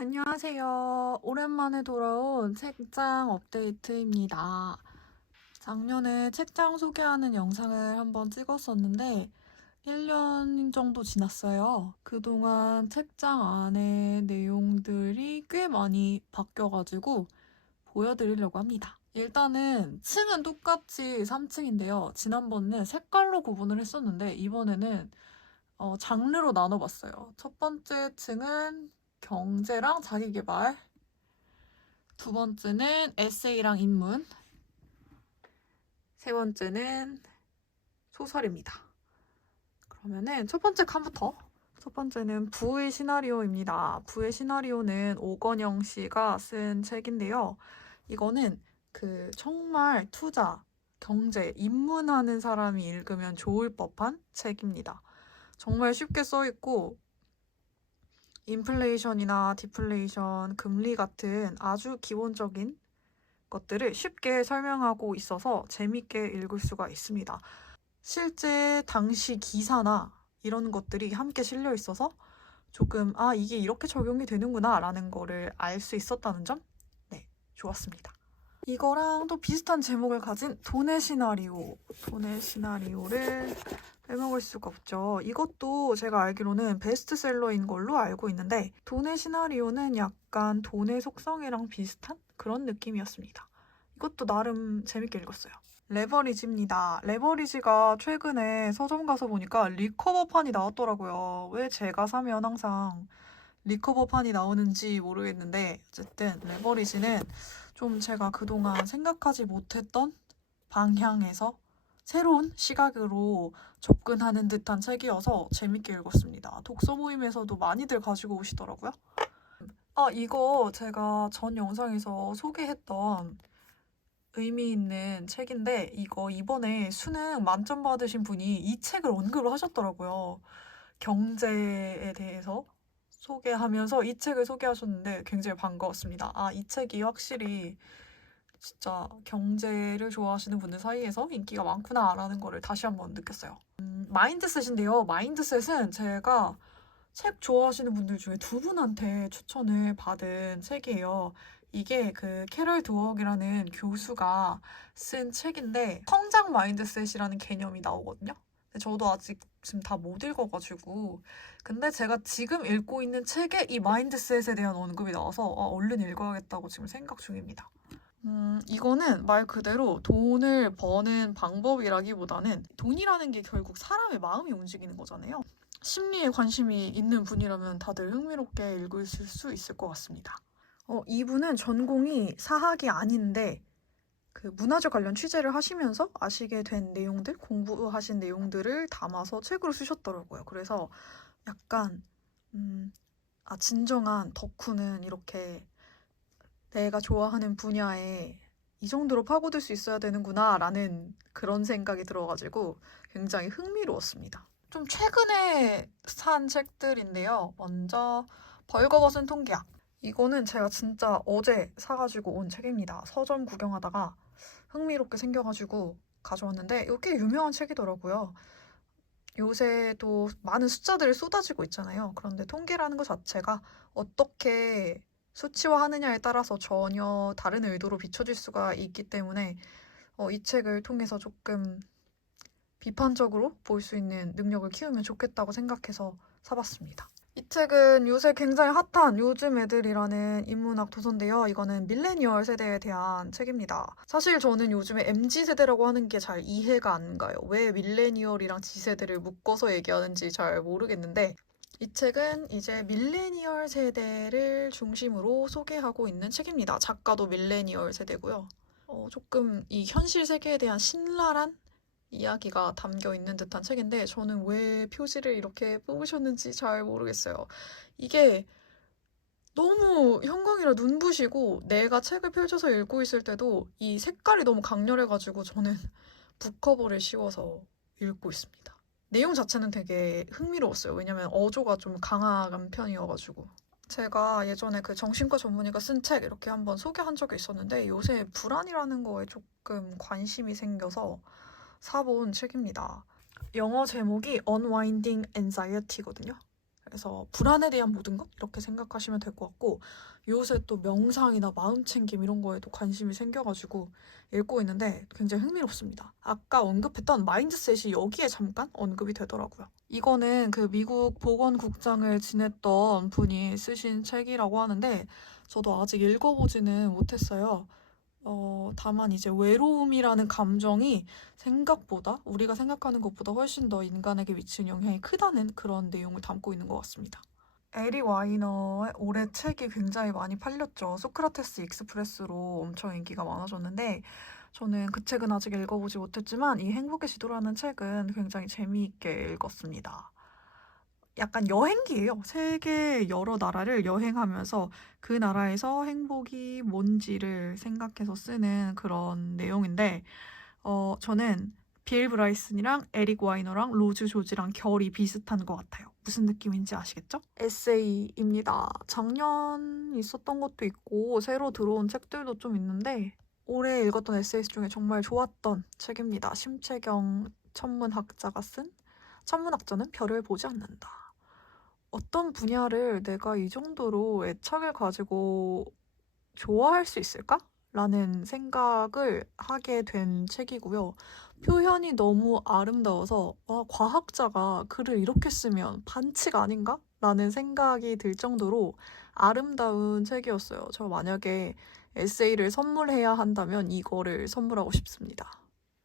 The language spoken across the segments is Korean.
안녕하세요. 오랜만에 돌아온 책장 업데이트입니다. 작년에 책장 소개하는 영상을 한번 찍었었는데 1년 정도 지났어요. 그동안 책장 안에 내용들이 꽤 많이 바뀌어가지고 보여드리려고 합니다. 일단은 층은 똑같이 3층인데요. 지난번에는 색깔로 구분을 했었는데 이번에는 장르로 나눠봤어요. 첫 번째 층은 경제랑 자기계발, 두 번째는 에세이랑 인문, 세 번째는 소설입니다. 그러면은 첫 번째 칸부터. 첫 번째는 부의 시나리오입니다. 부의 시나리오는 오건영 씨가 쓴 책인데요. 이거는 정말 투자, 경제, 입문하는 사람이 읽으면 좋을 법한 책입니다. 정말 쉽게 써있고 인플레이션이나 디플레이션, 금리 같은 아주 기본적인 것들을 쉽게 설명하고 있어서 재밌게 읽을 수가 있습니다. 실제 당시 기사나 이런 것들이 함께 실려 있어서 조금 이게 이렇게 적용이 되는구나 라는 거를 알 수 있었다는 점? 네, 좋았습니다. 이거랑 또 비슷한 제목을 가진 돈의 시나리오를 빼먹을 수가 없죠. 이것도 제가 알기로는 베스트셀러인 걸로 알고 있는데 돈의 시나리오는 약간 돈의 속성이랑 비슷한 그런 느낌이었습니다. 이것도 나름 재밌게 읽었어요. 레버리지입니다. 레버리지가 최근에 서점 가서 보니까 리커버판이 나왔더라고요. 왜 제가 사면 항상 리커버판이 나오는지 모르겠는데 어쨌든 레버리지는 좀 제가 그동안 생각하지 못했던 방향에서 새로운 시각으로 접근하는 듯한 책이어서 재밌게 읽었습니다. 독서 모임에서도 많이들 가지고 오시더라고요. 이거 제가 전 영상에서 소개했던 의미 있는 책인데 이거 이번에 수능 만점 받으신 분이 이 책을 언급을 하셨더라고요. 경제에 대해서 소개하면서 이 책을 소개하셨는데 굉장히 반가웠습니다. 이 책이 확실히 진짜 경제를 좋아하시는 분들 사이에서 인기가 많구나라는 거를 다시 한번 느꼈어요. 마인드셋인데요. 마인드셋은 제가 책 좋아하시는 분들 중에 두 분한테 추천을 받은 책이에요. 이게 캐럴 드웍이라는 교수가 쓴 책인데 성장 마인드셋이라는 개념이 나오거든요. 근데 저도 아직 지금 다 못 읽어가지고 근데 제가 지금 읽고 있는 책에 이 마인드셋에 대한 언급이 나와서 얼른 읽어야겠다고 지금 생각 중입니다. 이거는 말 그대로 돈을 버는 방법이라기보다는 돈이라는 게 결국 사람의 마음이 움직이는 거잖아요. 심리에 관심이 있는 분이라면 다들 흥미롭게 읽으실 수 있을 것 같습니다. 이분은 전공이 사학이 아닌데 문화적 관련 취재를 하시면서 아시게 된 내용들, 공부하신 내용들을 담아서 책으로 쓰셨더라고요. 그래서 약간 진정한 덕후는 이렇게 내가 좋아하는 분야에 이 정도로 파고들 수 있어야 되는구나 라는 그런 생각이 들어가지고 굉장히 흥미로웠습니다. 좀 최근에 산 책들인데요. 먼저 벌거벗은 통계학. 이거는 제가 진짜 어제 사가지고 온 책입니다. 서점 구경하다가 흥미롭게 생겨가지고 가져왔는데 이거 꽤 유명한 책이더라고요. 요새도 많은 숫자들이 쏟아지고 있잖아요. 그런데 통계라는 것 자체가 어떻게 수치화하느냐에 따라서 전혀 다른 의도로 비춰질 수가 있기 때문에 이 책을 통해서 조금 비판적으로 볼 수 있는 능력을 키우면 좋겠다고 생각해서 사봤습니다. 이 책은 요새 굉장히 핫한 요즘 애들이라는 인문학 도서인데요. 이거는 밀레니얼 세대에 대한 책입니다. 사실 저는 요즘에 MZ세대라고 하는 게 잘 이해가 안 가요. 왜 밀레니얼이랑 Z세대를 묶어서 얘기하는지 잘 모르겠는데 이 책은 이제 밀레니얼 세대를 중심으로 소개하고 있는 책입니다. 작가도 밀레니얼 세대고요. 조금 이 현실 세계에 대한 신랄한 이야기가 담겨 있는 듯한 책인데 저는 왜 표지를 이렇게 뽑으셨는지 잘 모르겠어요. 이게 너무 형광이라 눈부시고 내가 책을 펼쳐서 읽고 있을 때도 이 색깔이 너무 강렬해가지고 저는 북커버를 씌워서 읽고 있습니다. 내용 자체는 되게 흥미로웠어요. 왜냐면 어조가 좀 강한 편이어가지고. 제가 예전에 정신과 전문의가 쓴 책 이렇게 한번 소개한 적이 있었는데 요새 불안이라는 거에 조금 관심이 생겨서 사본 책입니다. 영어 제목이 Unwinding Anxiety거든요. 그래서 불안에 대한 모든 것 이렇게 생각하시면 될 것 같고, 요새 또 명상이나 마음챙김 이런 거에도 관심이 생겨가지고 읽고 있는데 굉장히 흥미롭습니다. 아까 언급했던 마인드셋이 여기에 잠깐 언급이 되더라고요. 이거는 그 미국 보건국장을 지냈던 분이 쓰신 책이라고 하는데 저도 아직 읽어보지는 못했어요. 다만 이제 외로움이라는 감정이 생각보다 우리가 생각하는 것보다 훨씬 더 인간에게 미치는 영향이 크다는 그런 내용을 담고 있는 것 같습니다. 에리 와이너의 올해 책이 굉장히 많이 팔렸죠. 소크라테스 익스프레스로 엄청 인기가 많아졌는데 저는 그 책은 아직 읽어보지 못했지만 이 행복의 지도라는 책은 굉장히 재미있게 읽었습니다. 약간 여행기예요. 세계 여러 나라를 여행하면서 그 나라에서 행복이 뭔지를 생각해서 쓰는 그런 내용인데 저는 빌 브라이슨이랑 에릭 와이너랑 로즈 조지랑 결이 비슷한 것 같아요. 무슨 느낌인지 아시겠죠? 에세이입니다. 작년 있었던 것도 있고 새로 들어온 책들도 좀 있는데 올해 읽었던 에세이 중에 정말 좋았던 책입니다. 심채경 천문학자가 쓴 천문학자는 별을 보지 않는다. 어떤 분야를 내가 이 정도로 애착을 가지고 좋아할 수 있을까? 라는 생각을 하게 된 책이고요. 표현이 너무 아름다워서 와, 과학자가 글을 이렇게 쓰면 반칙 아닌가? 라는 생각이 들 정도로 아름다운 책이었어요. 저 만약에 에세이를 선물해야 한다면 이거를 선물하고 싶습니다.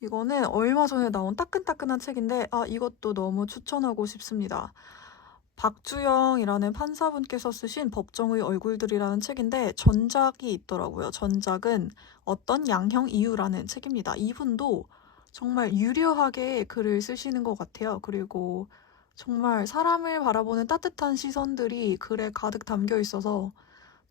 이거는 얼마 전에 나온 따끈따끈한 책인데 이것도 너무 추천하고 싶습니다. 박주영이라는 판사분께서 쓰신 법정의 얼굴들이라는 책인데 전작이 있더라고요. 전작은 어떤 양형 이유라는 책입니다. 이분도 정말 유려하게 글을 쓰시는 것 같아요. 그리고 정말 사람을 바라보는 따뜻한 시선들이 글에 가득 담겨 있어서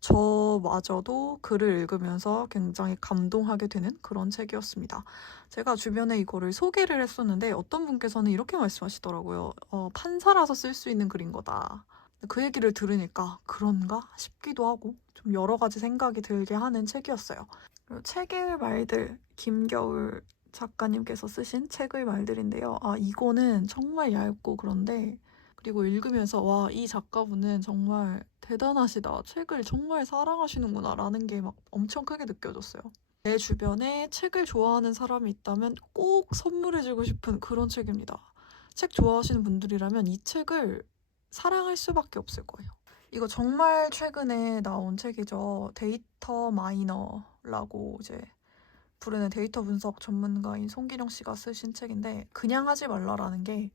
저마저도 글을 읽으면서 굉장히 감동하게 되는 그런 책이었습니다. 제가 주변에 이거를 소개를 했었는데 어떤 분께서는 이렇게 말씀하시더라고요. 판사라서 쓸 수 있는 글인 거다. 그 얘기를 들으니까 그런가 싶기도 하고 좀 여러 가지 생각이 들게 하는 책이었어요. 그리고 책의 말들, 김겨울 작가님께서 쓰신 책의 말들인데요. 이거는 정말 얇고 그런데 그리고 읽으면서 와, 이 작가분은 정말 대단하시다. 책을 정말 사랑하시는구나 라는 게 막 엄청 크게 느껴졌어요. 내 주변에 책을 좋아하는 사람이 있다면 꼭 선물해주고 싶은 그런 책입니다. 책 좋아하시는 분들이라면 이 책을 사랑할 수밖에 없을 거예요. 이거 정말 최근에 나온 책이죠. 데이터 마이너라고 이제 부르는 데이터 분석 전문가인 송기령 씨가 쓰신 책인데 그냥 하지 말라라는 게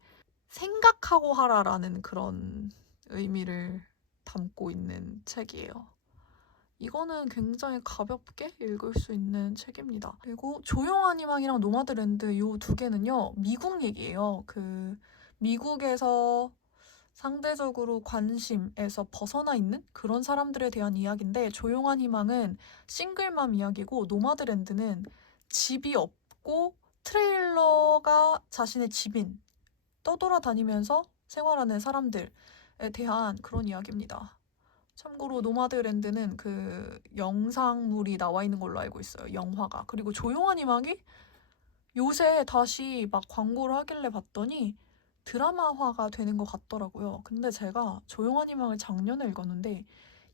생각하고 하라라는 그런 의미를 담고 있는 책이에요. 이거는 굉장히 가볍게 읽을 수 있는 책입니다. 그리고 조용한 희망이랑 노마드랜드 이 두 개는요, 미국 얘기예요. 미국에서 상대적으로 관심에서 벗어나 있는 그런 사람들에 대한 이야기인데 조용한 희망은 싱글맘 이야기고 노마드랜드는 집이 없고 트레일러가 자신의 집인 떠돌아다니면서 생활하는 사람들에 대한 그런 이야기입니다. 참고로 노마드랜드는 그 영상물이 나와 있는 걸로 알고 있어요. 영화가. 그리고 조용한 희망이 요새 다시 막 광고를 하길래 봤더니 드라마화가 되는 것 같더라고요. 근데 제가 조용한 희망을 작년에 읽었는데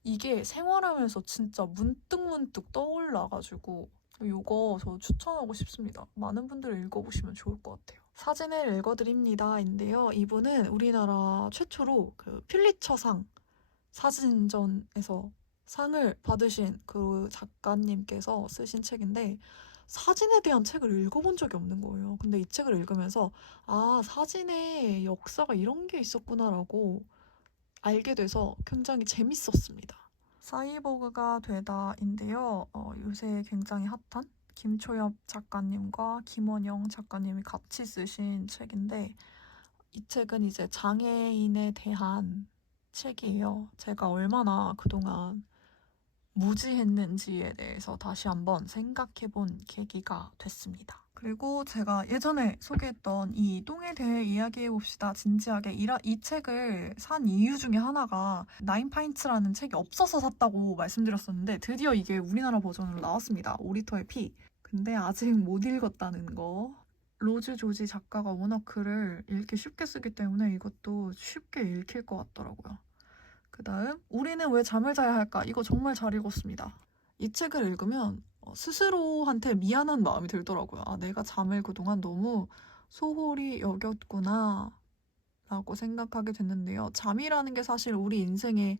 이게 생활하면서 진짜 문득문득 떠올라가지고 이거 저 추천하고 싶습니다. 많은 분들 읽어보시면 좋을 것 같아요. 사진을 읽어드립니다. 인데요. 이분은 우리나라 최초로 그 퓰리처상 사진전에서 상을 받으신 그 작가님께서 쓰신 책인데 사진에 대한 책을 읽어본 적이 없는 거예요. 근데 이 책을 읽으면서 사진에 역사가 이런 게 있었구나라고 알게 돼서 굉장히 재밌었습니다. 사이보그가 되다인데요. 요새 굉장히 핫한 김초엽 작가님과 김원영 작가님이 같이 쓰신 책인데 이 책은 이제 장애인에 대한 책이에요. 제가 얼마나 그동안 무지했는지에 대해서 다시 한번 생각해본 계기가 됐습니다. 그리고 제가 예전에 소개했던 이 똥에 대해 이야기해봅시다. 진지하게 이 책을 산 이유 중에 하나가 나인파인츠라는 책이 없어서 샀다고 말씀드렸었는데 드디어 이게 우리나라 버전으로 나왔습니다. 오리터의 피. 근데 아직 못 읽었다는 거. 로즈 조지 작가가 워낙 글을 읽기 쉽게 쓰기 때문에 이것도 쉽게 읽힐 것 같더라고요. 그 다음 우리는 왜 잠을 자야 할까? 이거 정말 잘 읽었습니다. 이 책을 읽으면 스스로한테 미안한 마음이 들더라고요. 아, 내가 잠을 그동안 너무 소홀히 여겼구나 라고 생각하게 됐는데요. 잠이라는 게 사실 우리 인생의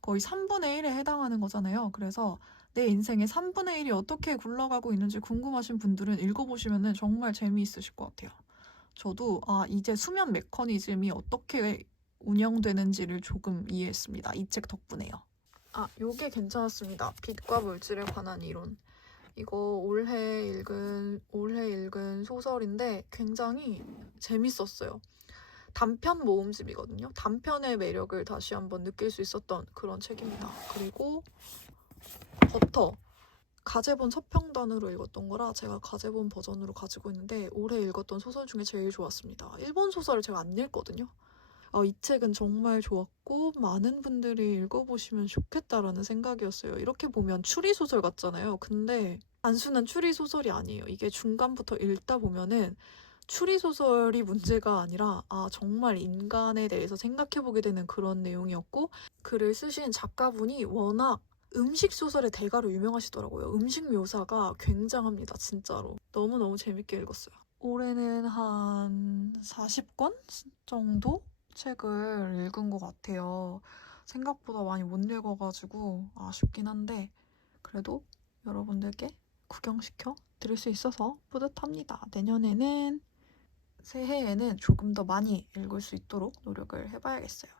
거의 3분의 1에 해당하는 거잖아요. 그래서 내 인생의 3분의 1이 어떻게 굴러가고 있는지 궁금하신 분들은 읽어보시면 정말 재미있으실 것 같아요. 저도 이제 수면 메커니즘이 어떻게 운영되는지를 조금 이해했습니다. 이 책 덕분에요. 요게 괜찮았습니다. 빛과 물질에 관한 이론. 이거 올해 읽은 소설인데 굉장히 재밌었어요. 단편 모음집이거든요. 단편의 매력을 다시 한번 느낄 수 있었던 그런 책입니다. 그리고 버터. 가제본 서평단으로 읽었던 거라 제가 가제본 버전으로 가지고 있는데 올해 읽었던 소설 중에 제일 좋았습니다. 일본 소설을 제가 안 읽거든요. 이 책은 정말 좋았고 많은 분들이 읽어보시면 좋겠다라는 생각이었어요. 이렇게 보면 추리소설 같잖아요. 근데 단순한 추리소설이 아니에요. 이게 중간부터 읽다 보면은 추리소설이 문제가 아니라 정말 인간에 대해서 생각해보게 되는 그런 내용이었고 글을 쓰신 작가분이 워낙 음식 소설의 대가로 유명하시더라고요. 음식 묘사가 굉장합니다. 진짜로. 너무너무 재밌게 읽었어요. 올해는 한 40권 정도 책을 읽은 것 같아요. 생각보다 많이 못 읽어가지고 아쉽긴 한데 그래도 여러분들께 구경시켜 드릴 수 있어서 뿌듯합니다. 내년에는 새해에는 조금 더 많이 읽을 수 있도록 노력을 해봐야겠어요.